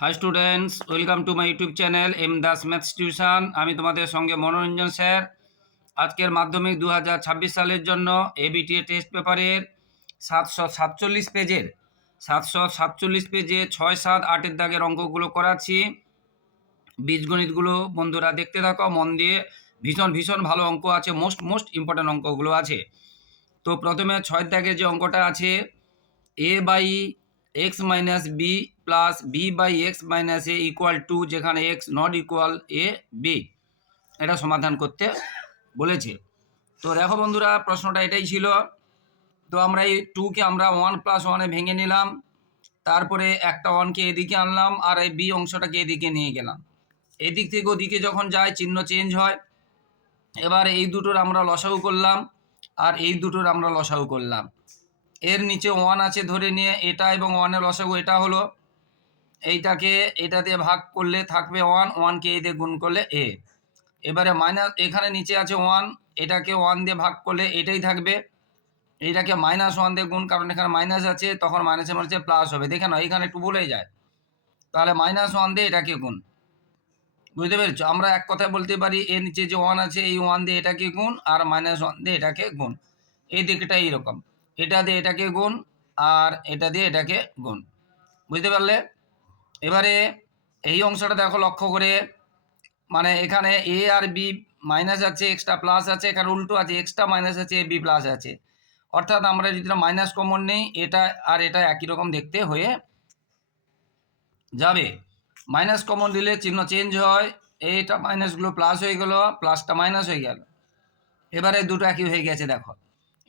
Hi students welcome to my YouTube channel M Das maths tuition আমি তোমাদের সঙ্গে মনোরঞ্জন sir. আজকের মাধ্যমিক দু হাজার ছাব্বিশ সালের জন্য এবিটিএ টেস্ট পেপারের সাতশো সাতচল্লিশ পেজের, সাতশো সাতচল্লিশ পেজে ছয় সাত আটের দাগের অঙ্কগুলো করাচ্ছি। বীজগণিতগুলো বন্ধুরা দেখতে থাকো, মন দিয়ে। ভীষণ ভীষণ ভালো অঙ্ক আছে মোস্ট মোস্ট ইম্পর্ট্যান্ট অঙ্কগুলো আছে। তো প্রথমে ছয় দাগের যে অঙ্কটা আছে A by X minus B plus B by X minus A equal to যেখানে X not equal A B এটা সমাধান করতে বলেছে। তো দেখো বন্ধুরা, প্রশ্নটা এটাই ছিল। তো আমরা এই টুকে আমরা ওয়ান প্লাস ওয়ানে ভেঙে নিলাম। তারপরে একটা ওয়ানকে এদিকে আনলাম আর এই বি অংশটাকে এদিকে নিয়ে গেলাম। এদিক থেকে ওদিকে যখন যায়, চিহ্ন চেঞ্জ হয়। এবার এই দুটোর আমরা লসাগু করলাম আর এই দুটোর আমরা লসাগু করলাম। এর নিচে ওয়ান আছে ধরে নিয়ে, এটা এবং ওয়ানের লসাগু, এটা হলো এইটাকে, এটা দিয়ে ভাগ করলে থাকবে ওয়ান ওয়ানকে এই দিয়ে গুণ করলে এ এবারে মাইনাস এখানে নিচে আছে ওয়ান এটাকে ওয়ান দিয়ে ভাগ করলে এটাই থাকবে। এটাকে মাইনাস ওয়ান দিয়ে গুণ, কারণ এখানে মাইনাস আছে, তখন মাইনাসের মধ্যে প্লাস হবে। দেখে না এখানে একটু ভুলে যায়। তাহলে মাইনাস ওয়ান দিয়ে এটাকে গুণ। বুঝতে পেরেছ? আমরা এক কথায় বলতে পারি, এর নিচে যে ওয়ান আছে, এই ওয়ান দিয়ে এটাকে গুণ, আর মাইনাস ওয়ান দিয়ে এটাকে গুণ। এই দিকটা এইরকম। এটা দিয়ে এটাকে গুণ আর এটা দিয়ে এটাকে গুণ। বুঝতে পারলে? এবারে এই অংশটা দেখো লক্ষ্য করে। মানে এখানে এ আর বি মাইনাস আছে এক্সট্রা প্লাস আছে, এখানে উল্টো আছে এক্সট্রা মাইনাস আছে এ বি প্লাস আছে। অর্থাৎ আমরা যদি মাইনাস কমন নেই, এটা আর এটা একই রকম দেখতে হয়ে যাবে। মাইনাস কমন দিলে চিহ্ন চেঞ্জ হয়। এইটা মাইনাসগুলো প্লাস হয়ে গেল প্লাসটা মাইনাস হয়ে গেল। এবারে দুটো একই হয়ে গেছে, দেখো।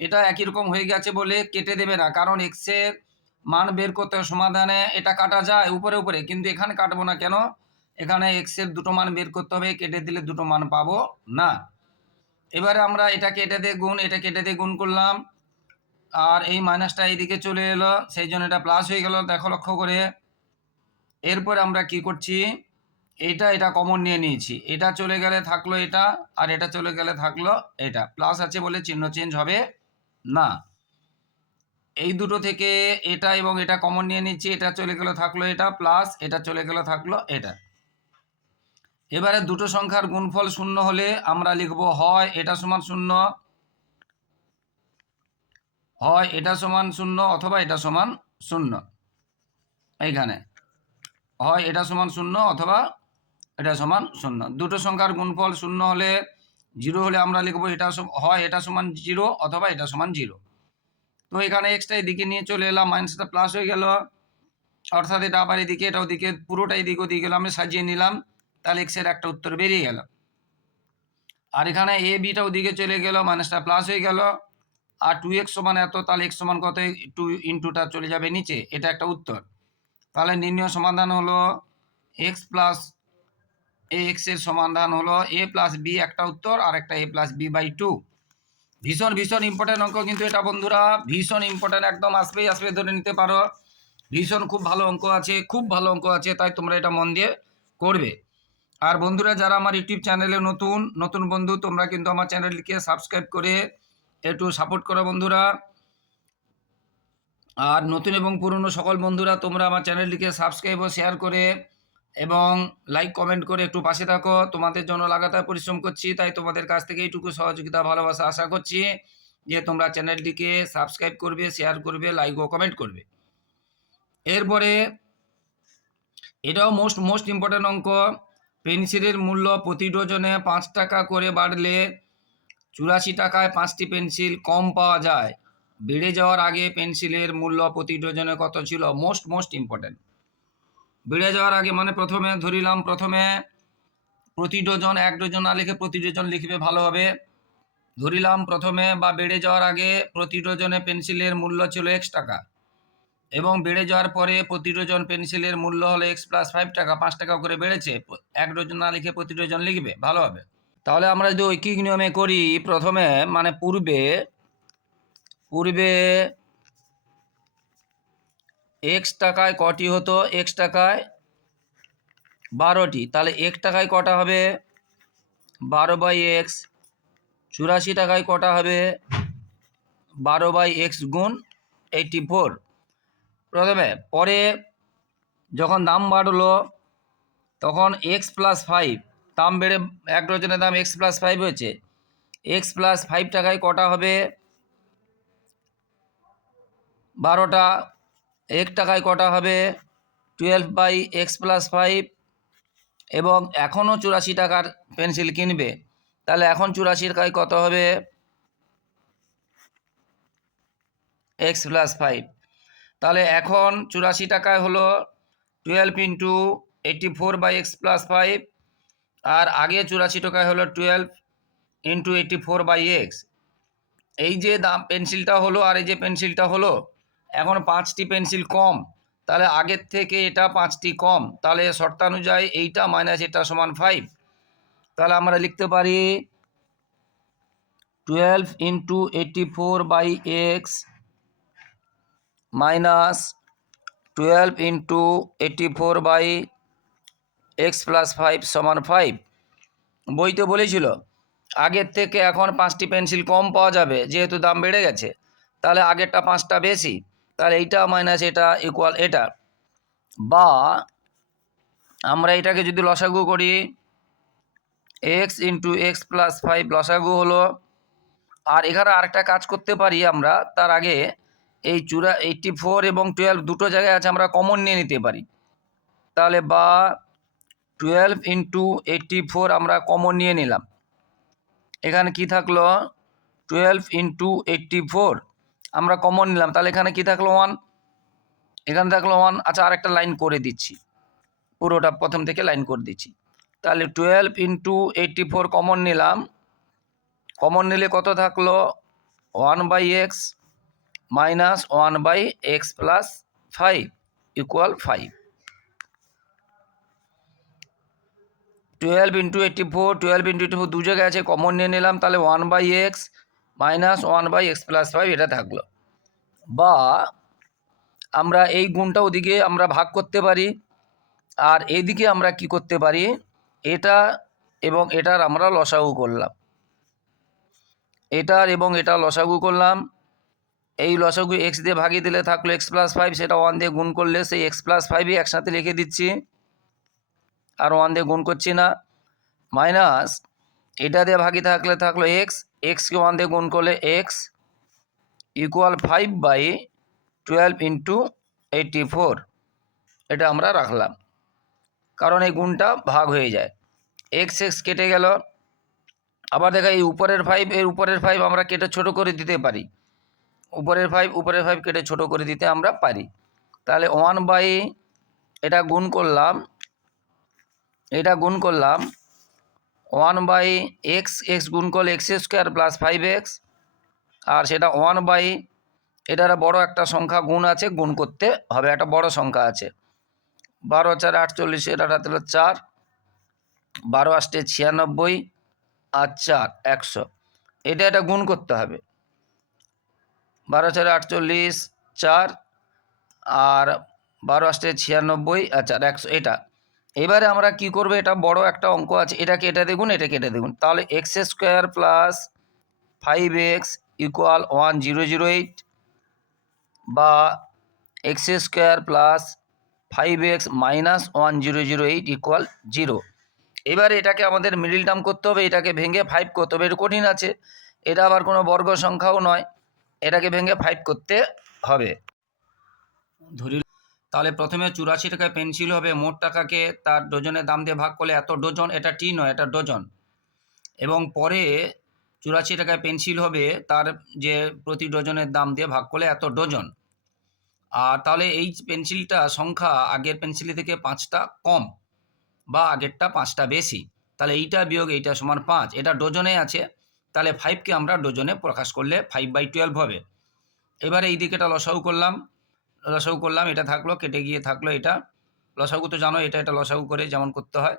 এটা একই রকম হয়ে গেছে বলে কেটে দেবে না। কারণ এক্স এক্সের মান বের করতে সমাধানে এটা কাটা যায় উপরে উপরে, কিন্তু এখানে কাটবো না কেন? এখানে এক্সের দুটো মান বের করতে হবে, কেটে দিলে দুটো মান পাবো না। এবারে আমরা এটা কেটে দিয়ে গুণ, এটা কেটে দিয়ে গুণ করলাম। আর এই মাইনাসটা এইদিকে চলে এলো, সেই জন্য এটা প্লাস হয়ে গেল। দেখো লক্ষ্য করে। এরপরে আমরা কি করছি? এটা এটা কমন নিয়ে নিয়েছি। এটা চলে গেলে থাকল এটা, আর এটা চলে গেলে থাকল এটা। প্লাস আছে বলে চিহ্ন চেঞ্জ হবে। না। এই দুটো থেকে এটা এবং এটা কমন নিয়ে নিচ্ছি, এটা চলে গেলে, থাকল এটা প্লাস এটা চলে গেলে, থাকল এটা। এবারে দুটো সংখ্যার গুণফল শূন্য হলে আমরা লিখব হয় এটা সমান শূন্য, হয় এটা সমান শূন্য অথবা এটা সমান শূন্য। এইখানে, হয় এটা সমান শূন্য অথবা এটা সমান শূন্য। দুটো সংখ্যার গুণফল শূন্য হলে জিরো হলে আমরা লিখব এটা হয় এটা সমান জিরো অথবা এটা সমান জিরো। তো এখানে এক্সট্রা এদিকে নিয়ে চলে এলাম মাইনাসটা প্লাস হয়ে গেল। অর্থাৎ এটা আবার এদিকে এটা ওদিকে পুরোটা এদিকে ওদিকে গেলো আমি সাজিয়ে নিলাম। তাহলে এক্সের একটা উত্তর বেরিয়ে গেল। আর এখানে এ বিটা ওদিকে চলে গেল মাইনাসটা প্লাস হয়ে গেল। আর টু এক্স সমান এত, তাহলে এক্স সমান কত? টু ইন্টুটা চলে যাবে নিচে, এটা একটা উত্তর। তাহলে নির্ণয় সমাধান হলো এক্স প্লাস এ এক্সের সমাধান হলো এ প্লাস বি একটা উত্তর, আর একটা A plus B by two ভীষণ ভীষণ ইম্পর্টেন্ট অঙ্ক কিন্তু এটা বন্ধুরা। ভীষণ ইম্পর্টেন্ট একদম আসবেই আসবে ধরে নিতে পারো। ভীষণ খুব ভালো অঙ্ক আছে, খুব ভালো অঙ্ক আছে, তাই তোমরা এটা মন দিয়ে করবে। আর বন্ধুরা, যারা আমার ইউটিউব চ্যানেলে নতুন নতুন বন্ধু, তোমরা কিন্তু আমার চ্যানেলটিকে সাবস্ক্রাইব করে একটু সাপোর্ট করো বন্ধুরা। আর নতুন এবং পুরনো সকল বন্ধুরা, তোমরা আমার চ্যানেলটিকে সাবস্ক্রাইব ও শেয়ার করে এবং লাইক কমেন্ট করে একটু পাশে থাকো। তোমাদের জন্য লাগাতার পরিশ্রম করছি, তাই তোমাদের কাছ থেকে এইটুকু সহযোগিতা, ভালোবাসা আশা করছি যে তোমরা চ্যানেলটিকে সাবস্ক্রাইব করবে শেয়ার করবে লাইক ও কমেন্ট করবে। এরপরে, এটাও মোস্ট মোস্ট ইম্পর্ট্যান্ট অঙ্ক। পেন্সিলের মূল্য প্রতি ডজনে পাঁচ টাকা করে বাড়লে চুরাশি টাকায় পাঁচটি পেন্সিল কম পাওয়া যায়। বেড়ে যাওয়ার আগে পেন্সিলের মূল্য প্রতি ডজনে কত ছিল? মোস্ট মোস্ট ইম্পর্ট্যান্ট বেড়ে যাওয়ার আগে মানে প্রথমে ধরিলাম প্রথমে প্রতি ডজন এক ডজন না লিখে প্রতি ডজন লিখবে ভালো হবে ধরিলাম প্রথমে বা বেড়ে যাওয়ার আগে প্রতি ডজনে পেন্সিলের মূল্য ছিল এক্স টাকা এবং বেড়ে যাওয়ার পরে প্রতি ডজন পেন্সিলের মূল্য হলো এক্স প্লাস ফাইভ টাকা, পাঁচ টাকা করে বেড়েছে, এক ডজন না লিখে প্রতি ডজন লিখবে ভালো হবে তাহলে আমরা যদি ঐকিক নিয়মে করি, প্রথমে মানে পূর্বে পূর্বে এক্স টাকায় কটি হতো? এক্স টাকায় বারোটি। তাহলে এক টাকায় কটা হবে? বারো বাই এক্স চুরাশি টাকায় কটা হবে? বারো বাই এক্স গুণ এইটটি ফোর প্রথমে, পরে যখন দাম বাড়লো, তখন এক্স প্লাস ফাইভ দাম বেড়ে, এক ডজনের দাম এক্স প্লাস ফাইভ হয়েছে। এক্স প্লাস ফাইভ টাকায় কটা হবে? বারোটা। এক টাকায় কটা হবে? Twelve by X plus five এবং এখনও চুরাশি টাকার পেন্সিল কিনবে। তাহলে এখন চুরাশি টাকায় কত হবে? এক্স প্লাস ফাইভ তাহলে এখন চুরাশি টাকায় হলো twelve into eighty four by X plus five আর আগে চুরাশি টাকায় হলো twelve into eighty four by X এই যে দাম পেন্সিলটা হলো আর এই যে পেন্সিলটা হলো এখন পাঁচটি পেন্সিল কম, তাহলে আগের থেকে এটা পাঁচটি কম, তাহলে শর্তানুযায়ী এইটা মাইনাস এটা সমান ফাইভ তাহলে আমরা লিখতে পারি twelve into eighty four by X minus twelve into eighty four by X plus five সমান ফাইভ বই তো বলেছিল, আগের থেকে এখন পাঁচটি পেন্সিল কম পাওয়া যাবে, যেহেতু দাম বেড়ে গেছে, তাহলে আগেরটা পাঁচটা বেশি। তাহলে এইটা মাইনাস এটা ইকুয়াল এটা। বা আমরা এটাকে যদি লসাগু করি X into X plus five লসাগু হলো। আর এখানে আরেকটা কাজ করতে পারি আমরা, তার আগে এই চূড়া এইটটি ফোর এবং টুয়েলভ দুটো জায়গায় আছে আমরা কমন নিয়ে নিতে পারি। তাহলে বা টুয়েলভ ইন্টু এইটটি ফোর আমরা কমন নিয়ে নিলাম। এখানে কি থাকল? টুয়েলভ ইন্টু এইটটি ফোর আমরা কমন নিলাম। তাহলে এখানে কি থাকল? ওয়ান এখানে থাকল ওয়ান আচ্ছা আরেকটা লাইন করে দিচ্ছি। পুরোটা প্রথম থেকে লাইন করে দিচ্ছি। তাহলে twelve into eighty four common নিলাম। কমন নিলে কত থাকল? One by X minus one by X plus five equal five twelve into eighty four twelve into eighty four দু জায়গায় আছে। কমন নিয়ে নিলাম। তাহলে one by X minus one by X plus five এটা থাকল। বা আমরা এই গুণটা ওদিকে আমরা ভাগ করতে পারি, আর এইদিকে আমরা কি করতে পারি? এটা এবং এটার আমরা লসাগু করলাম। এটার এবং এটা লসাগু করলাম। এই লসাগু এক্স দিয়ে ভাগিয়ে দিলে থাকল এক্স প্লাস ফাইভ, সেটা ওয়ান দিয়ে গুণ করলে সেই এক্স প্লাস ফাইভই একসাথে লিখে দিচ্ছি। আর ওয়ান দিয়ে গুণ করছি না। মাইনাস এটা দিয়ে ভাগি থাকলে থাকল এক্স এক্সকে ওয়ান দিয়ে গুণ করলে X equal five by twelve into eighty four এটা আমরা রাখলাম। কারণ এই গুণটা ভাগ হয়ে যায়। এক্স এক্স কেটে গেল। আবার দেখা এই উপরের ফাইভ এর উপরের ফাইভ আমরা কেটে ছোট করে দিতে পারি। উপরের ফাইভ উপরের ফাইভ কেটে ছোট করে দিতে আমরা পারি। তাহলে ওয়ান বাই এটা গুণ করলাম। এটা গুণ করলাম। ওয়ান বাই এক্স এক্স গুণ করলে X square plus five X. আর সেটা ওয়ান বাই, এটার বড় একটা সংখ্যা গুণ আছে, গুণ করতে হবে, একটা বড় সংখ্যা আছে। বারো, চার, আটচল্লিশ, এটা হলো চার। বারো আষ্টে ছিয়ানব্বই আর চার, একশো। এটা এটা গুণ করতে হবে। বারো, চার, আটচল্লিশ, চার। আর বারো আষ্টে ছিয়ানব্বই আর চার, একশো। এটা এবারে আমরা কি করব? এটা বড় একটা অঙ্ক আছে। এটাকে এটা দেখুন এটাকে এটা দেখুন। তাহলে X square plus five X equal one zero zero eight বা X square plus five X minus one zero zero eight equal zero এবারে এটাকে আমাদের মিডিল টার্ম করতে হবে। এটাকে ভেঙে ফাইভ করতে হবে। এটা কঠিন আছে। এটা আবার কোনো বর্গ সংখ্যাও নয়। এটাকে ভেঙে ফাইভ করতে হবে। ধরি তাহলে প্রথমে চুরাশি টাকায় পেন্সিল হবে, মোট টাকাকে তার ডজনের দাম দিয়ে ভাগ করলে এত ডজন? এটা টি নয়, এটা ডজন। এবং পরে চুরাশি টাকায় পেন্সিল হবে, তার যে প্রতি ডজনের দাম দিয়ে ভাগ করলে এত ডজন। আর তাহলে এই পেন্সিলটা সংখ্যা আগের পেন্সিল থেকে পাঁচটা কম বা আগেরটা পাঁচটা বেশি। তাহলে এইটা বিয়োগ এইটা সমান পাঁচ, এটা ডজনে আছে। তাহলে ফাইভকে আমরা ডজনে প্রকাশ করলে ফাইভ বাই টুয়েলভ হবে। এবারে এই দিকেটা লসাউ করলাম। লসাগু করলাম, এটা থাকল, কেটে গিয়ে থাকল এটা। লসাগু তো জানো এটা এটা লসাগু করে যেমন করতে হয়।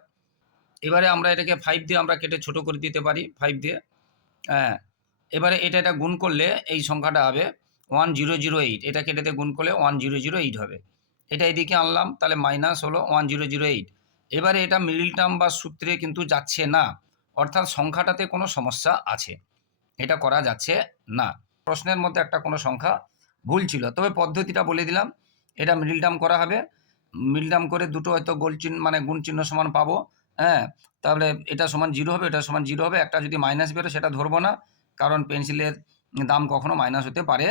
এবারে আমরা এটাকে ফাইভ দিয়ে আমরা কেটে ছোট করে দিতে পারি ফাইভ দিয়ে। হ্যাঁ এবারে এটা এটা গুণ করলে এই সংখ্যাটা হবে ওয়ান জিরো জিরো এইট এটা কেটে দিয়ে গুণ করলে ওয়ান জিরো জিরো এইট হবে। এটা এদিকে আনলাম, তাহলে মাইনাস হলো ওয়ান জিরো জিরো এইট এবারে এটা মিডিল টার্ম বা সূত্রে কিন্তু যাচ্ছে না। অর্থাৎ সংখ্যাটাতে কোনো সমস্যা আছে। এটা করা যাচ্ছে না। প্রশ্নের মধ্যে একটা কোনো সংখ্যা ভুল ছিল। তবে পদ্ধতিটা বলে দিলাম। এটা মিডিল টার্ম করা হবে। মিল টার্ম করে দুটো হয়তো গোল চিহ্ন মানে গুণ চিহ্ন সমান পাবো। হ্যাঁ তাহলে এটা সমান জিরো হবে, এটা সমান জিরো হবে। একটা যদি মাইনাস বেরো সেটা ধরবো না। কারণ পেন্সিলের দাম কখনো মাইনাস হতে পারে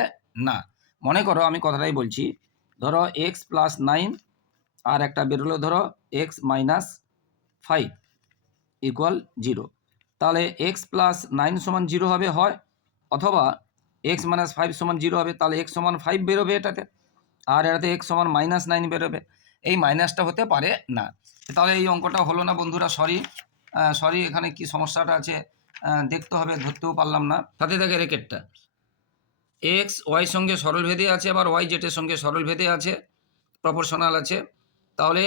না। মনে করো, আমি কথাটাই বলছি। ধরো এক্স প্লাস নাইন আর একটা বেরোলো, ধরো X minus five equal zero তাহলে এক্স প্লাস নাইন সমান জিরো হবে, হয়? অথবা এক্স মাইনাস ফাইভ সমান জিরো হবে, তাহলে এক্স সমান ফাইভ বেরোবে এটাতে। আর এটাতে এক্স সমান মাইনাস নাইন বেরোবে। এই মাইনাসটা হতে পারে না। তাহলে এই অঙ্কটা হলো না বন্ধুরা সরি সরি এখানে কি সমস্যাটা আছে? দেখতে হবে, ধরতেও পারলাম না। তাতে দেখে রেকেটটা। এক্স ওয়াই সঙ্গে সরল ভেদে আছে, আবার ওয়াই জেটের সঙ্গে সরল ভেদে আছে প্রপোর্শনাল আছে। তাহলে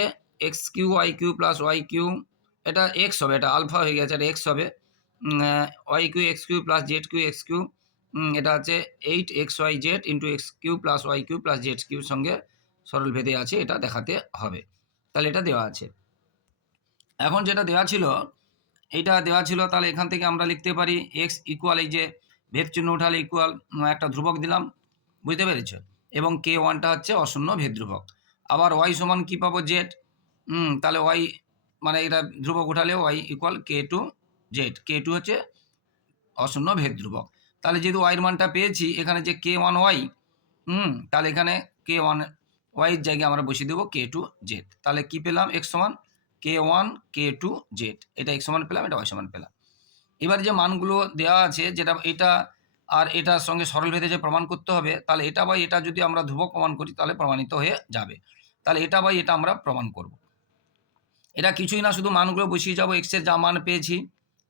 X Q Y Q plus Y Q এটা এক্স হবে, এটা আলফা হয়ে গেছে, এটা এক্স হবে। Y Q X Q plus Z Q X Q এটা হচ্ছে eight X Y Z into X Q plus Y Q plus Z কিউর সঙ্গে সরল ভেদে আছে, এটা দেখাতে হবে। তাহলে এটা দেওয়া আছে। এখন যেটা দেওয়া ছিল এইটা দেওয়া ছিল, তাহলে এখান থেকে আমরা লিখতে পারি এক্স ইকুয়াল এই যে ভেদ চিহ্ন উঠালে ইকুয়াল একটা ধ্রুবক দিলাম, বুঝতে পেরেছ? এবং কে ওয়ানটা হচ্ছে অশূন্য ভেদ ধ্রুবক। আবার ওয়াই সমান কী পাবো জেড তাহলে ওয়াই মানে এটা ধ্রুবক উঠালে Y equal K two Z K two হচ্ছে অশূন্য ভেদ ধ্রুবক। তাহলে যেহেতু ওয়াইয়ের মানটা পেয়েছি, এখানে যে কে ওয়ান ওয়াই হুম, তাহলে এখানে কে ওয়ান ওয়াইয়ের জায়গায় আমরা বসিয়ে দেবো কে টু জেড তাহলে কী পেলাম? এক্স সমান K one K two Z এটা এক্স সমান পেলাম, এটা ওয়াই সমান পেলাম। এবার যে মানগুলো দেওয়া আছে, যেটা এটা আর এটার সঙ্গে সরল ভেদে যে প্রমাণ করতে হবে, তাহলে এটা বা এটা যদি আমরা ধ্রুবক প্রমাণ করি, তাহলে প্রমাণিত হয়ে যাবে। তাহলে এটা বা এটা আমরা প্রমাণ করব। এটা কিছুই না, শুধু মানগুলো বসিয়ে যাব এক্সের যা মান পেয়েছি,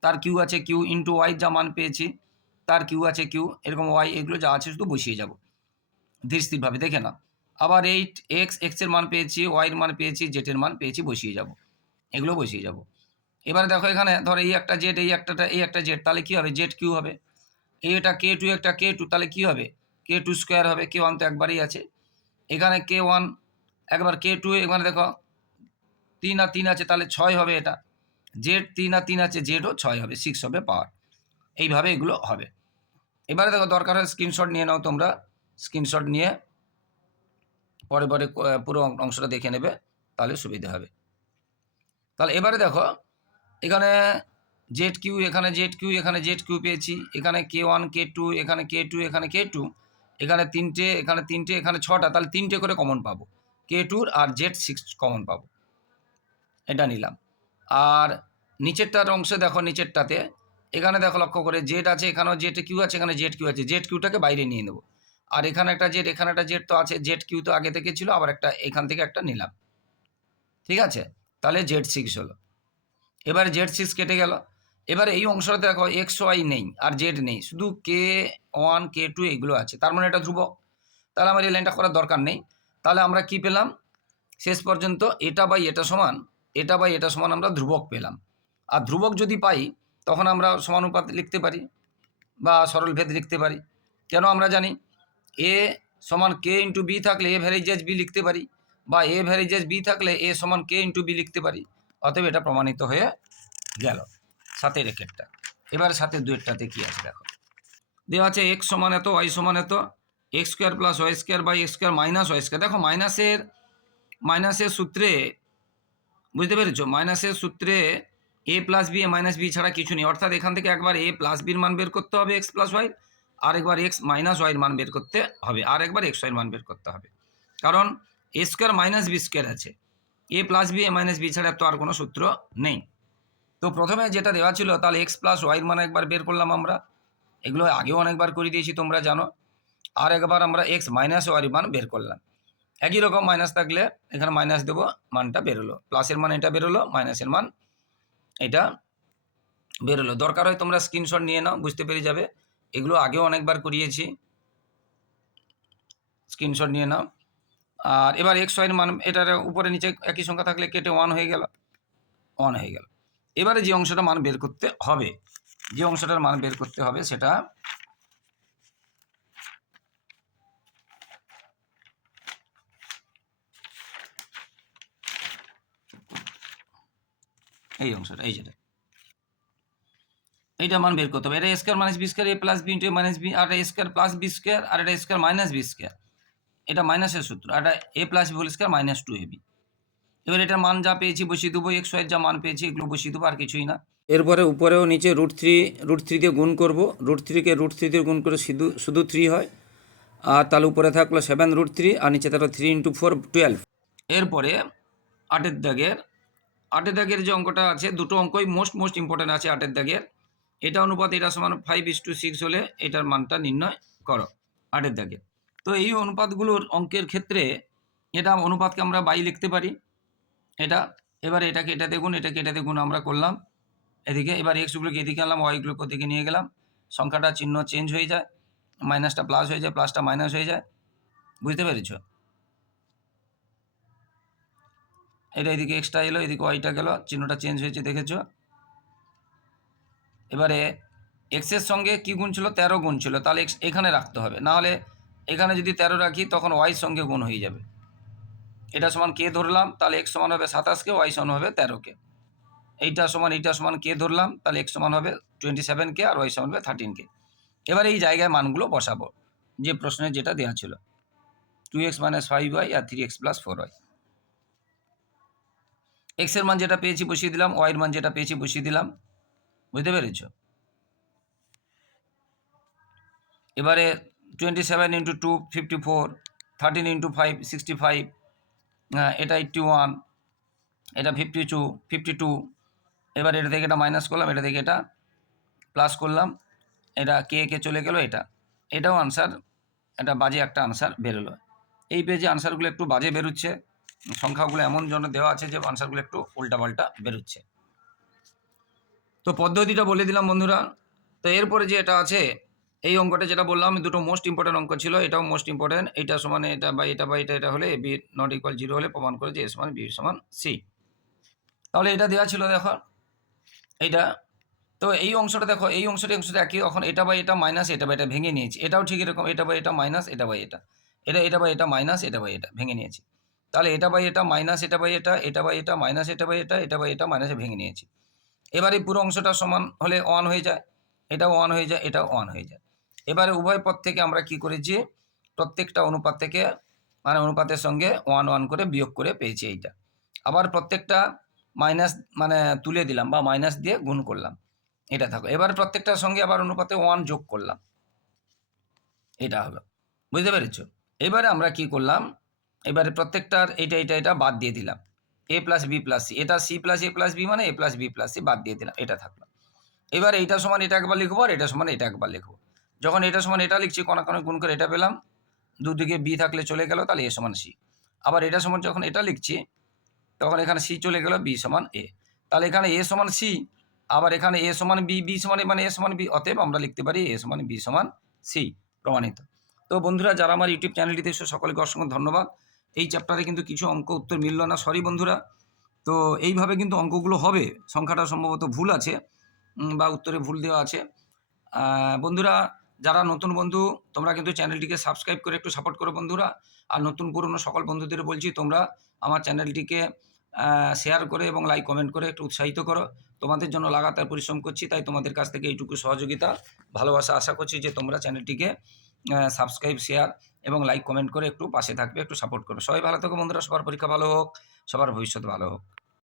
তার কিউ আছে কিউ ইন্টু ওয়াই যা মান পেয়েছি। তার কিউ আছে কিউ, এরকম ওয়াই, এগুলো যা আছে শুধু বসিয়ে যাব। ধীর স্থিরভাবে দেখে না আবার এইট, এক্স এক্সের মান পেয়েছি ওয়াইয়ের মান পেয়েছি জেটের মান পেয়েছি, বসিয়ে যাব। এগুলো বসিয়ে যাব। এবারে দেখো এখানে, ধরো এই একটা জেড, এই একটা এই একটা জেড, তাহলে কী হবে? জেড কিউ হবে। এই এটা কে টু, একটা কে টু, তাহলে কী হবে? কে টু স্কোয়ার হবে, কে ওয়ান তো একবারই আছে। এখানে কে ওয়ান, একবার কে টু এখানে দেখো, তিন আর তিন আছে, তাহলে ছয় হবে এটা। জেড তিন আর তিন আছে, জেডও ছয় হবে সিক্স হবে পাওয়ার এইভাবে এগুলো হবে। এবারে দেখো দরকার হয় স্ক্রিনশট নিয়ে নাও তোমরা। স্ক্রিনশট নিয়ে পরে পরে পুরো অংশটা দেখে নেবে, তাহলে সুবিধা হবে। তাহলে এবারে দেখো, এখানে জেড কিউ এখানে জেড কিউ এখানে জেড কিউ পেয়েছি। এখানে কে ওয়ান কে টু এখানে কে টু এখানে কে টু এখানে তিনটে এখানে তিনটে, এখানে ছটা, তাহলে তিনটে করে কমন পাবো। কে টুর আর জেড সিক্স কমন পাবো। এটা নিলাম। আর নিচেরটার অংশে দেখো, নিচেরটাতে এখানে দেখো লক্ষ্য করে জেড আছে, এখানেও জেড কিউ আছে, এখানে জেড কিউ আছে। জেড কিউটাকে বাইরে নিয়ে নেব। আর এখানে একটা জেড এখানে একটা জেড তো আছে। জেড কিউ তো আগে থেকে ছিল, আবার একটা এখান থেকে একটা নিলাম। ঠিক আছে? তাহলে জেড সিক্স হলো। এবার জেড সিক্স কেটে গেল। এবার এই অংশটা দেখো এক্স ওয়াই নেই, আর জেড নেই। শুধু কে ওয়ান কে টু এগুলো আছে। তার মানে এটা ধ্রুবক। তাহলে আমার এই লাইনটা করার দরকার নেই। তাহলে আমরা কি পেলাম? শেষ পর্যন্ত এটা বাই এটা সমান, এটা বাই এটা সমান আমরা ধ্রুবক পেলাম। আর ধ্রুবক যদি পাই তখন আমরা সমানুপাত লিখতে পারি বা সরল ভেদ লিখতে পারি। কেন আমরা জানি? এ সমান কে ইন্টু বি থাকলে এ ভ্যারেজেস বি লিখতে পারি বা এ ভ্যারেজেস বি থাকলে এ সমান কে ইন্টু বি লিখতে পারি। অতএব এটা প্রমাণিত হয়ে গেল সাথে রেকেটটা এবার সাথে দুয়েরটাতে কী আছে দেখো। দেওয়া আছে এক্স সমান এত ওয়াই সমান এত X square plus Y square by X square minus Y square দেখো মাইনাসের মাইনাসের সূত্রে, বুঝতে পেরেছ? মাইনাসের সূত্রে A plus B A minus B ছাড়া কিছু নেই। অর্থাৎ এখান থেকে একবার এ প্লাস বির মান বের করতে হবে এক্স প্লাস ওয়াই আর একবার এক্স মাইনাস ওয়াইয়ের মান বের করতে হবে, আর একবার এক্স ওয়াইয়ের মান বের করতে হবে। কারণ A square minus B square আছে। A plus B A minus B ছাড়া তো আর কোনো সূত্র নেই। তো প্রথমে যেটা দেওয়া ছিল, তাহলে এক্স প্লাস ওয়াইয়ের মান একবার বের করলাম আমরা। এগুলো আগেও অনেকবার করে দিয়েছি, তোমরা জানো। আর একবার আমরা এক্স মাইনাস ওয়াইয়ের মান বের করলাম। একই রকম মাইনাস থাকলে এখানে মাইনাস দেবো, মানটা বেরোলো। প্লাসের মান এটা বেরোলো মাইনাসের মান এটা বেরোলো দরকার হয় তোমরা স্ক্রিনশট নিয়ে নাও, বুঝতে পেরে যাবে। এগুলো আগেও অনেকবার করিয়েছি। স্ক্রিনশট নিয়ে নাও। আর এবার এক্স ওয়াইয়ের মান, এটার উপরে নিচে একই সংখ্যা থাকলে কেটে ওয়ান হয়ে গেল। ওয়ান হয়ে গেল। এবারে যে অংশটা মান বের করতে হবে, যে অংশটার মান বের করতে হবে সেটা এই অংশটা এই যেটা। এইটা মান বের করতে হবে। এটা square minus B square A plus B into minus B আর এটা স্কোয়ার প্লাস বি স্কোয়ার আর এটা স্কোয়ার মাইনাস বি স্কোয়ার এটা মাইনাসের সূত্র আর এটা A plus B whole square minus two A B এবার এটার মান যা পেয়েছি বসিয়ে দেবো এক্স ওয়াই যা মান পেয়েছি এগুলো বসিয়ে দেবো আর কিছুই না। এরপরে উপরেও নিচে রুট থ্রি রুট থ্রি দিয়ে গুণ করব। রুট থ্রিকে রুট থ্রি দিয়ে গুণ করে শুধু শুধু থ্রি হয়। আর তাহলে উপরে থাকল সেভেন রুট থ্রি আর নিচে থাকল থ্রি ইন্টু ফোর টুয়েলভ এরপরে আটের দাগের আটের দাগের যে অঙ্কটা আছে, দুটো অঙ্কই মোস্ট মোস্ট ইম্পর্টেন্ট আছে আটের দাগের। এটা অনুপাত এটা সমান ফাইভ ইস টু সিক্স হলে এটার মানটা নির্ণয় করো আটের দাগের। তো এই অনুপাতগুলোর অঙ্কের ক্ষেত্রে এটা অনুপাতকে আমরা বাই লিখতে পারি। এটা, এবার এটাকে এটা দেখুন, এটাকে এটা দেখুন, আমরা করলাম। এদিকে, এবার এক্সগুলোকে এদিকে আনলাম ওয়াইগুলোকে ওদিকে নিয়ে গেলাম। সংখ্যাটা, চিহ্ন চেঞ্জ হয়ে যায় মাইনাসটা প্লাস হয়ে যায় প্লাসটা মাইনাস হয়ে যায়। বুঝতে পেরেছ? এটা এদিকে এক্সট্রা এলো, এদিকে ওয়াইটা গেল, চিহ্নটা চেঞ্জ হয়েছে, দেখেছ? এবারে এক্সের সঙ্গে কি গুণ ছিল? তেরো গুণ ছিল। তাহলে এক্স, এখানে রাখতে হবে। না হলে এখানে যদি তেরো রাখি, তখন ওয়াইয়ের সঙ্গে গুণ হয়ে যাবে। এটা সমান কে ধরলাম, তাহলে এক্স সমান হবে সাতাশকে ওয়াই সমান হবে তেরোকে এইটা সমান এইটা সমান কে ধরলাম, তাহলে এক্স সমান হবে টোয়েন্টি সেভেনকে আর ওয়াই সমান হবে থার্টিনকে এবার এই জায়গায় মানগুলো বসাবো, যে প্রশ্নে যেটা দেওয়া ছিল। Two X minus five Y আর three X plus four Y এক্সের মান যেটা পেয়েছি বসিয়ে দিলাম ওয়াইয়ের মান যেটা পেয়েছি বসিয়ে দিলাম। বুঝতে পেরেছ? এবারে twenty seven into two fifty four thirteen into five sixty five এটা এইটটি ওয়ান এটা ফিফটি টু ফিফটি টু এবার এটা থেকে এটা মাইনাস করলাম, এটা থেকে এটা প্লাস করলাম, এটা কে কে চলে গেল এটা। এটাও আনসার এটা বাজে একটা আনসার বেরোলো। এই পেজে আনসারগুলো একটু বাজে বেরোচ্ছে। সংখ্যাগুলো এমন জন্য দেওয়া আছে যে আনসারগুলো একটু উল্টাপাল্টা বেরোচ্ছে। তো পদ্ধতিটা বলে দিলাম বন্ধুরা। তো এরপরে যে এটা আছে, এই অঙ্কটা যেটা বললাম দুটো মোস্ট ইম্পর্টেন্ট অঙ্ক ছিল, এটাও মোস্ট ইম্পর্টেন্ট এটা সমান এটা বা এটা বা এটা এটা হলে বি নট ইকুয়াল জিরো হলে প্রমাণ করে যে এ সমান বি সমান সি তাহলে এটা দেওয়া ছিল দেখো, এইটা। তো এই অংশটা দেখো, এই অংশটা অংশটা একই, এখন এটা বা এটা মাইনাস এটা বা এটা ভেঙে নিয়েছি। এটাও ঠিক এরকম, এটা বা এটা মাইনাস এটা বা এটা। এটা এটা বা এটা মাইনাস এটা বা এটা ভেঙে নিয়েছি। তাহলে এটা বাই এটা মাইনাস এটা বাই এটা এটা বাই এটা মাইনাস এটা বাই এটা এটা বাই এটা মাইনাসে ভেঙে নিয়েছি। এবারে পুরো অংশটা সমান হলে ওয়ান হয়ে যায়, এটা ওয়ান হয়ে যায়, এটা ওয়ান হয়ে যায়। এবারে উভয় পথ থেকে আমরা কি করেছি প্রত্যেকটা অনুপাত থেকে মানে অনুপাতের সঙ্গে ওয়ান ওয়ান করে বিয়োগ করে পেয়েছি এইটা। আবার প্রত্যেকটা মাইনাস মানে তুলে দিলাম বা মাইনাস দিয়ে গুণ করলাম। এটা থাকো এবার প্রত্যেকটার সঙ্গে আবার অনুপাতে ওয়ান যোগ করলাম। এটা হলো। বুঝতে পেরেছ? এবারে আমরা কি করলাম? এবারে প্রত্যেকটার এটা এটা এটা বাদ দিয়ে দিলাম। A plus B plus C এটা C plus A plus B মানে A plus B plus C বাদ দিয়ে দিলাম, এটা থাকল। এবার এইটা সমান এটা একবার লিখব আর এটা সমান এটা একবার লিখব। যখন এটা সমান এটা লিখছি, কোনো কোনো গুণ করে এটা পেলাম, দুদিকে বি থাকলে চলে গেল, তাহলে এ সমান সি আবার এটা সমান যখন এটা লিখছি, তখন এখানে সি চলে গেল বি সমান এ তাহলে এখানে এ সমান সি আবার এখানে এ সমান বি বি সমান মানে এ সমান বি অতএব আমরা লিখতে পারি এ সমান বি সমান সি প্রমাণিত। তো বন্ধুরা, যারা আমার ইউটিউব চ্যানেলটিতে এসে, সকলকে অসংখ্য ধন্যবাদ। এই চ্যাপ্টারে কিন্তু কিছু অঙ্ক উত্তর মিলল না। সরি বন্ধুরা। তো এইভাবে কিন্তু অঙ্কগুলো হবে। সংখ্যাটা সম্ভবত ভুল আছে বা উত্তরে ভুল দেওয়া আছে। বন্ধুরা, যারা নতুন বন্ধু, তোমরা কিন্তু চ্যানেলটিকে সাবস্ক্রাইব করে একটু সাপোর্ট করো বন্ধুরা। আর নতুন পুরনো সকল বন্ধুদের বলছি, তোমরা আমার চ্যানেলটিকে শেয়ার করে এবং লাইক কমেন্ট করে একটু উৎসাহিত করো। তোমাদের জন্য লাগাতার পরিশ্রম করছি, তাই তোমাদের কাছ থেকে এইটুকু সহযোগিতা, ভালোবাসা আশা করছি যে তোমরা চ্যানেলটিকে সাবস্ক্রাইব শেয়ার এবং লাইক কমেন্ট করে একটু পাশে থাকবে, একটু সাপোর্ট করবে। সবাই ভালো থাকো বন্ধুরা, সবার পরীক্ষা ভালো হোক, সবার ভবিষ্যৎ ভালো হোক।